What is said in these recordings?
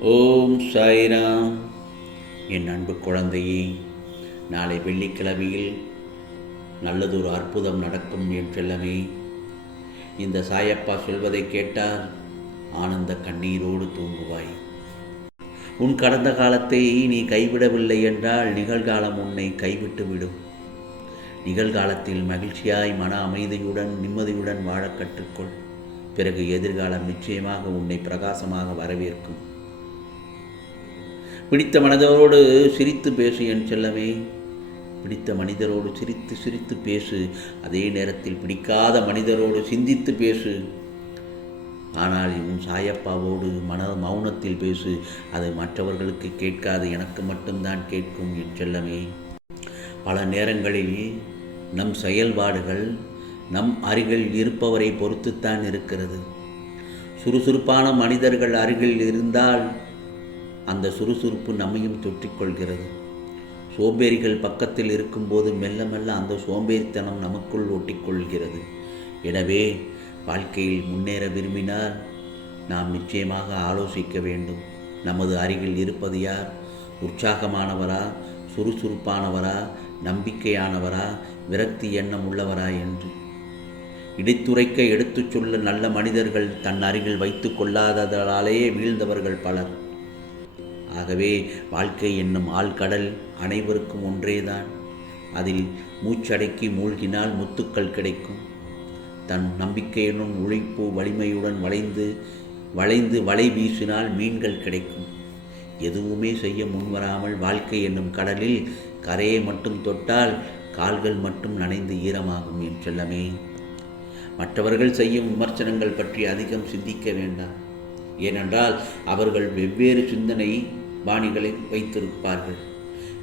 ஓம் சாய்ராம் என் அன்பு குழந்தையே நாளை வெள்ளிக்கிழமையில் நல்லதொரு அற்புதம் நடக்கும் என் செல்லமே இந்த சாயப்பா சொல்வதை கேட்டால் ஆனந்த கண்ணீரோடு தூங்குவாய். உன் கடந்த காலத்தை நீ கைவிடவில்லை என்றால் நிகழ்காலம் உன்னை கைவிட்டுவிடும் நிகழ்காலத்தில் மகிழ்ச்சியாய் மன அமைதியுடன் நிம்மதியுடன் வாழ கற்றுக்கொள். பிறகு எதிர்காலம் நிச்சயமாக உன்னை பிரகாசமாக வரவேற்கும். பிடித்த மனதோடு சிரித்து பேசு என் செல்லமே. பிடித்த மனிதரோடு சிரித்து சிரித்து பேசு. அதே நேரத்தில் பிடிக்காத மனிதரோடு சிந்தித்து பேசு. ஆனால் உன் சாயப்பாவோடு மன மௌனத்தில் பேசு. அது மற்றவர்களுக்கு கேட்காது. எனக்கு மட்டும்தான் கேட்கும் என் செல்லமே. பல நேரங்களில் நம் செயல்பாடுகள் நம் அருகில் இருப்பவரை பொறுத்துத்தான் இருக்கிறது. சுறுசுறுப்பான மனிதர்கள் அருகில் இருந்தால் அந்த சுறுசுறுப்பு நம்மையும் தொற்றிக்கொள்கிறது. சோம்பேறிகள் பக்கத்தில் இருக்கும்போது மெல்ல மெல்ல அந்த சோம்பேறித்தனம் நமக்குள் ஒட்டிக்கொள்கிறது. எனவே வாழ்க்கையில் முன்னேற விரும்பினால் நாம் நிச்சயமாக ஆலோசிக்க வேண்டும். நமது அருகில் இருப்பது யார்? உற்சாகமானவரா? சுறுசுறுப்பானவரா? நம்பிக்கையானவரா? விரக்தி எண்ணம் உள்ளவரா என்று. இடித்துரைக்க எடுத்துச் சொல்ல நல்ல மனிதர்கள் தன் அருகில் வைத்து கொள்ளாததாலேயே வீழ்ந்தவர்கள் பலர். ஆகவே வாழ்க்கை என்னும் ஆழ்கடல் அனைவருக்கும் ஒன்றேதான். அதில் மூச்சடக்கி மூழ்கினால் முத்துக்கள் கிடைக்கும். தன் நம்பிக்கையுடன் உழைப்பு வலிமையுடன் வளைந்து வளைந்து வலை வீசினால் மீன்கள் கிடைக்கும். எதுவுமே செய்ய முன்வராமல் வாழ்க்கை என்னும் கடலில் கரையை மட்டும் தொட்டால் கால்கள் மட்டும் நனைந்து ஈரமாகும் என் செல்லமே. மற்றவர்கள் செய்யும் விமர்சனங்கள் பற்றி அதிகம் சிந்திக்க வேண்டாம். ஏனென்றால் அவர்கள் வெவ்வேறு சிந்தனை பாணிகளை வைத்திருப்பார்கள்.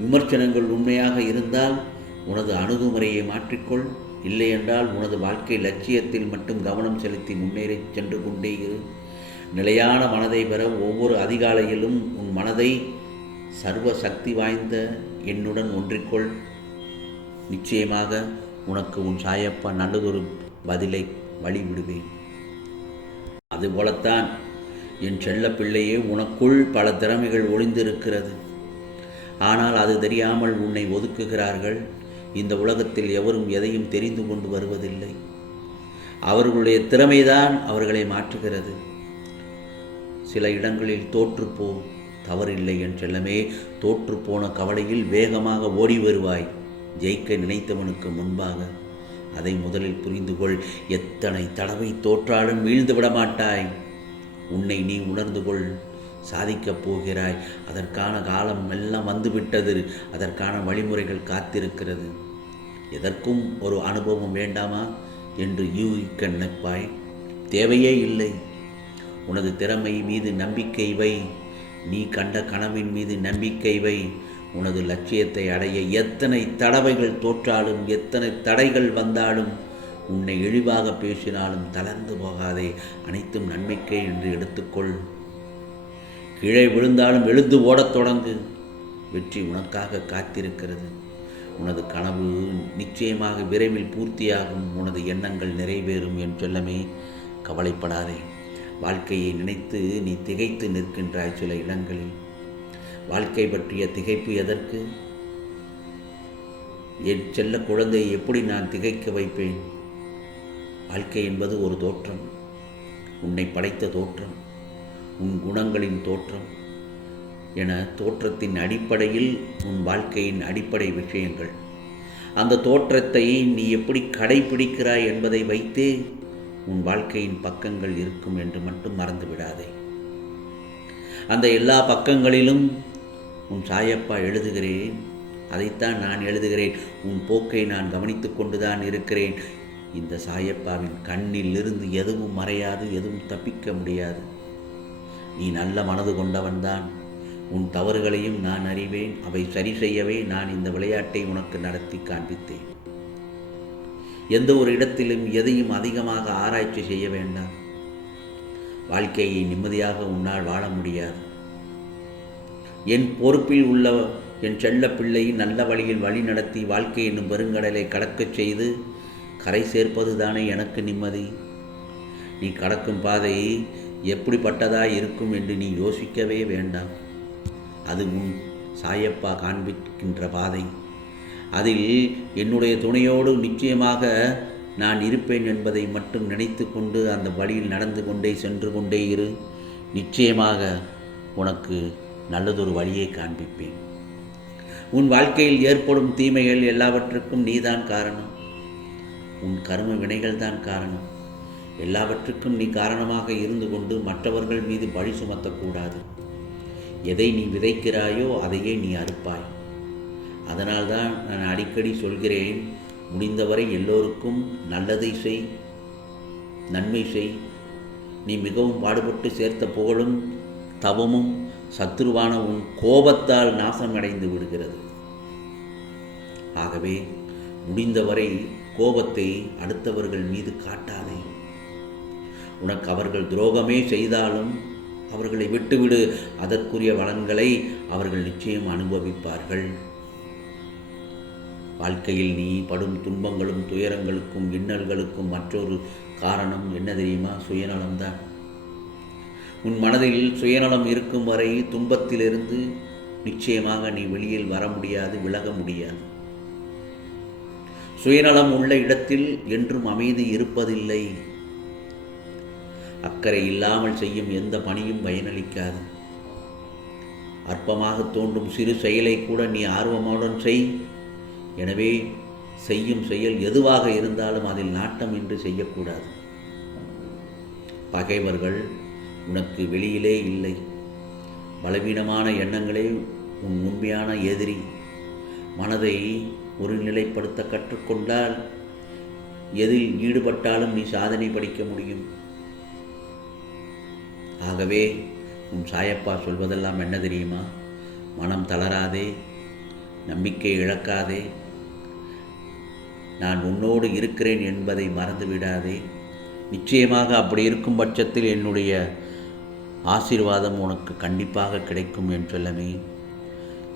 விமர்சனங்கள் உண்மையாக இருந்தால் உனது அணுகுமுறையை மாற்றிக்கொள். இல்லையென்றால் உனது வாழ்க்கை லட்சியத்தில் மட்டும் கவனம் செலுத்தி முன்னேறி சென்று கொண்டே இரு. நிலையான மனதை பெற ஒவ்வொரு அதிகாலையிலும் உன் மனதை சர்வ சக்தி வாய்ந்த என்னுடன் ஒன்றிக்கொள். நிச்சயமாக உனக்கு உன் சாயப்பா நல்லதொரு பதிலை வழிவிடுவேன். அதுபோலத்தான் என் செல்ல பிள்ளையே உனக்குள் பல திறமைகள் ஒளிந்திருக்கிறது. ஆனால் அது தெரியாமல் உன்னை ஒதுக்குகிறார்கள். இந்த உலகத்தில் எவரும் எதையும் தெரிந்து கொண்டு வருவதில்லை. அவர்களுடைய திறமைதான் அவர்களை மாற்றுகிறது. சில இடங்களில் தோற்றுப்போ தவறில்லை என் செல்லமே தோற்றுப்போன கவலையில் வேகமாக ஓடி வருவாய். ஜெயிக்க நினைத்தவனுக்கு முன்பாக. அதை முதலில் புரிந்து கொள் எத்தனை தடவை தோற்றாலும் வீழ்ந்து விட மாட்டாய் உன்னை நீ உணர்ந்து கொள் சாதிக்கப் போகிறாய். அதற்கான காலம் எல்லாம் வந்துவிட்டது. அதற்கான வழிமுறைகள் காத்திருக்கிறது. எதற்கும் ஒரு அனுபவம் வேண்டாமா? என்று யூகிக்க நினைப்பாய். தேவையே இல்லை. உனது திறமை மீது நம்பிக்கை வை. நீ கண்ட கனவின் மீது நம்பிக்கை வை. உனது லட்சியத்தை அடைய எத்தனை தடவைகள் தோற்றாலும் எத்தனை தடைகள் வந்தாலும் உன்னை இழிவாக பேசினாலும் தளர்ந்து போகாதே. அனைத்தும் நன்மைக்கே என்று எடுத்துக்கொள். கீழே விழுந்தாலும் எழுந்து ஓடத் தொடங்கு. வெற்றி உனக்காக காத்திருக்கிறது. உனது கனவு நிச்சயமாக விரைவில் பூர்த்தியாகும். உனது எண்ணங்கள் நிறைவேறும் என் சொல்லமே. கவலைப்படாதே. வாழ்க்கையை நினைத்து நீ திகைத்து நிற்கின்றாய் சில இடங்களில். வாழ்க்கை பற்றிய திகைப்பு எதற்கு? என் செல்ல குழந்தையை எப்படி நான் திகைக்க வைப்பேன்? வாழ்க்கை என்பது ஒரு தோற்றம். உன்னை படைத்த தோற்றம். உன் குணங்களின் தோற்றம். என தோற்றத்தின் அடிப்படையில் உன் வாழ்க்கையின் அடிப்படை விஷயங்கள். அந்த தோற்றத்தை நீ எப்படி கடைபிடிக்கிறாய் என்பதை வைத்தே உன் வாழ்க்கையின் பக்கங்கள் இருக்கும் என்று மட்டும் மறந்து விடாதே அந்த எல்லா பக்கங்களிலும் உன் சாயப்பா எழுதுகிறேன். அதைத்தான் நான் எழுதுகிறேன். உன் போக்கை நான் கவனித்து கொண்டுதான் இருக்கிறேன். இந்த சாயப்பாவின் கண்ணில் இருந்து எதுவும் மறையாது எதுவும் தப்பிக்க முடியாது. நீ நல்ல மனது கொண்டவன்தான். உன் தவறுகளையும் நான் அறிவேன். அவை சரி செய்யவே நான் இந்த விளையாட்டை உனக்கு நடத்தி காண்பித்தேன். எந்த ஒரு இடத்திலும் எதையும் அதிகமாக ஆராய்ச்சி செய்ய வேண்டாம். வாழ்க்கையை நிம்மதியாக உன்னால் வாழ முடியாது. என் பொறுப்பில் உள்ள என் செல்ல பிள்ளை நல்ல வழியில் வழி நடத்தி வாழ்க்கை என்னும் பெருங்கடலை கடக்கச் செய்து கரை சேர்ப்பது தானே எனக்கு நிம்மதி. நீ கடக்கும் பாதை எப்படிப்பட்டதாய் இருக்கும் என்று நீ யோசிக்கவே வேண்டாம். அது உன் சாயப்பா காண்பிக்கின்ற பாதை. அதில் என்னுடைய துணையோடு நிச்சயமாக நான் இருப்பேன் என்பதை மட்டும் நினைத்து கொண்டு அந்த வழியில் நடந்து கொண்டே சென்று கொண்டே இரு. நிச்சயமாக உனக்கு நல்லதொரு வழியை காண்பிப்பேன். உன் வாழ்க்கையில் ஏற்படும் தீமைகள் எல்லாவற்றுக்கும் நீதான் காரணம். உன் கர்ம வினைகள் தான் காரணம். எல்லாவற்றுக்கும் நீ காரணமாக இருந்து கொண்டு மற்றவர்கள் மீது பழி சுமத்தக்கூடாது. எதை நீ விதைக்கிறாயோ அதையே நீ அறுப்பாய். அதனால்தான் நான் அடிக்கடி சொல்கிறேன் முடிந்தவரை எல்லோருக்கும் நல்லதை செய் நன்மை செய். நீ மிகவும் பாடுபட்டு சேர்த்த புகழும் தவமும் சத்துருவான உன் கோபத்தால் நாசமடைந்து விடுகிறது. ஆகவே முடிந்தவரை கோபத்தை அடுத்தவர்கள் மீது காட்டாதே. உனக்கு அவர்கள் துரோகமே செய்தாலும் அவர்களை விட்டுவிடு. அதற்குரிய வளங்களை அவர்கள் நிச்சயம் அனுபவிப்பார்கள். வாழ்க்கையில் நீ படும் துன்பங்களும் துயரங்களுக்கும் இன்னல்களுக்கும் மற்றொரு காரணம் என்ன தெரியுமா? சுயநலம்தான். உன் மனதில் சுயநலம் இருக்கும் வரை துன்பத்திலிருந்து நிச்சயமாக நீ வெளியில் வர முடியாது விலக முடியாது. சுயநலம் உள்ள இடத்தில் என்றும் அமைதி இருப்பதில்லை. அக்கறை இல்லாமல் செய்யும் எந்த பணியும் பயனளிக்காது. அற்பமாக தோன்றும் சிறு செயலை கூட நீ ஆர்வமுடன் செய். எனவே செய்யும் செயல் எதுவாக இருந்தாலும் அதில் நாட்டம் என்று செய்யக்கூடாது. பகைவர்கள் உனக்கு வெளியிலே இல்லை. பலவீனமான எண்ணங்களே உன் உண்மையான எதிரி. மனதை ஒருநிலைப்படுத்த கற்றுக்கொண்டால் எதில் ஈடுபட்டாலும் நீ சாதனை படிக்க முடியும். ஆகவே உன் சாயப்பா சொல்வதெல்லாம் என்ன தெரியுமா? மனம் தளராதே நம்பிக்கை இழக்காதே. நான் உன்னோடு இருக்கிறேன் என்பதை மறந்து விடாதே நிச்சயமாக அப்படி இருக்கும் பட்சத்தில் என்னுடைய ஆசீர்வாதம் உனக்கு கண்டிப்பாக கிடைக்கும் என் செல்லமே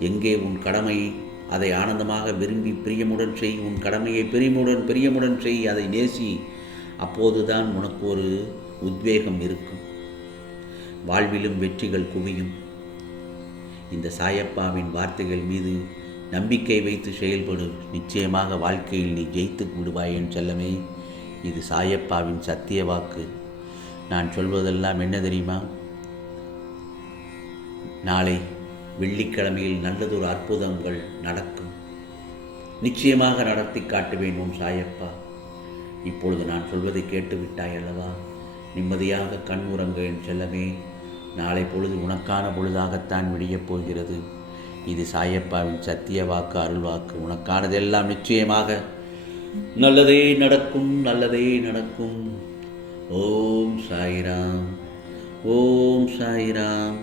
எங்கே உன் கடமை? அதை ஆனந்தமாக விரும்பி பிரியமுடன் செய். உன் கடமையை பிரியமுடன் பிரியமுடன் செய். அதை நேசி. அப்போதுதான் உனக்கு ஒரு உத்வேகம் இருக்கும். வாழ்விலும் வெற்றிகள் குவியும். இந்த சாயப்பாவின் வார்த்தைகள் மீது நம்பிக்கை வைத்து செயல்படும் நிச்சயமாக வாழ்க்கையில் நீ ஜெயித்து விடுவாய் என் செல்லமே. இது சாயப்பாவின் சத்திய வாக்கு. நான் சொல்வதெல்லாம் என்ன தெரியுமா? நாளை வெள்ளிக்கிழமையில் நல்லதொரு அற்புதங்கள் நடக்கும். நிச்சயமாக நடத்தி காட்டுவேன் உன் சாயப்பா. இப்பொழுது நான் சொல்வதை கேட்டு விட்டாய் அல்லவா நிம்மதியாக கண் உறங்க என் செல்லமே நாளை பொழுது உனக்கான பொழுதாகத்தான் விடியப் போகிறது. இது சாயப்பாவின் சத்திய வாக்கு அருள் வாக்கு. உனக்கானதெல்லாம் நிச்சயமாக நல்லதே நடக்கும் நல்லதே நடக்கும். ஓம் சாய்ராம் ஓம் சாய்ராம்.